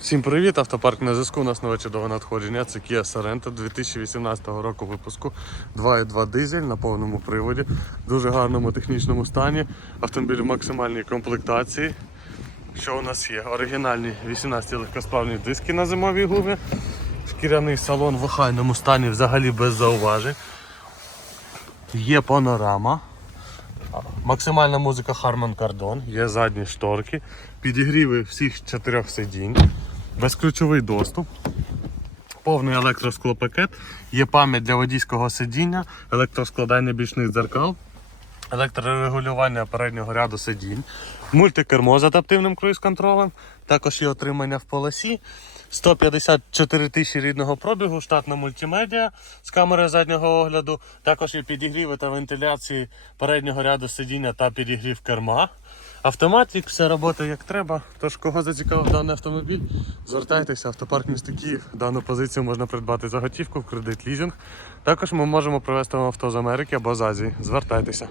Всім привіт! Автопарк на зв'язку. У нас нове чудове надходження. Це Kia Sorento 2018 року випуску. 2.2 дизель на повному приводі. В дуже гарному технічному стані. Автомобіль в максимальній комплектації. Що у нас є? Оригінальні 18 легкосплавні диски на зимовій гумі. Шкіряний салон в охайному стані взагалі без зауважень. Є панорама. Максимальна музика Harman Kardon, є задні шторки, підігріви всіх чотирьох сидінь, безключовий доступ, повний електросклопакет, є пам'ять для водійського сидіння, електроскладання бічних дзеркал, електрорегулювання переднього ряду сидінь, мультикермо з адаптивним круїз-контролем, також є отримання в полосі. 154 тисячі рідного пробігу, штатна мультимедіа з камерою заднього огляду. Також є підігріви та вентиляції переднього ряду сидіння та підігрів керма. Автоматик, все працює як треба. Тож, кого зацікавив даний автомобіль, звертайтеся, автопарк міста Київ. Дану позицію можна придбати за готівку в кредит лізинг. Також ми можемо привезти вам авто з Америки або з Азії. Звертайтеся.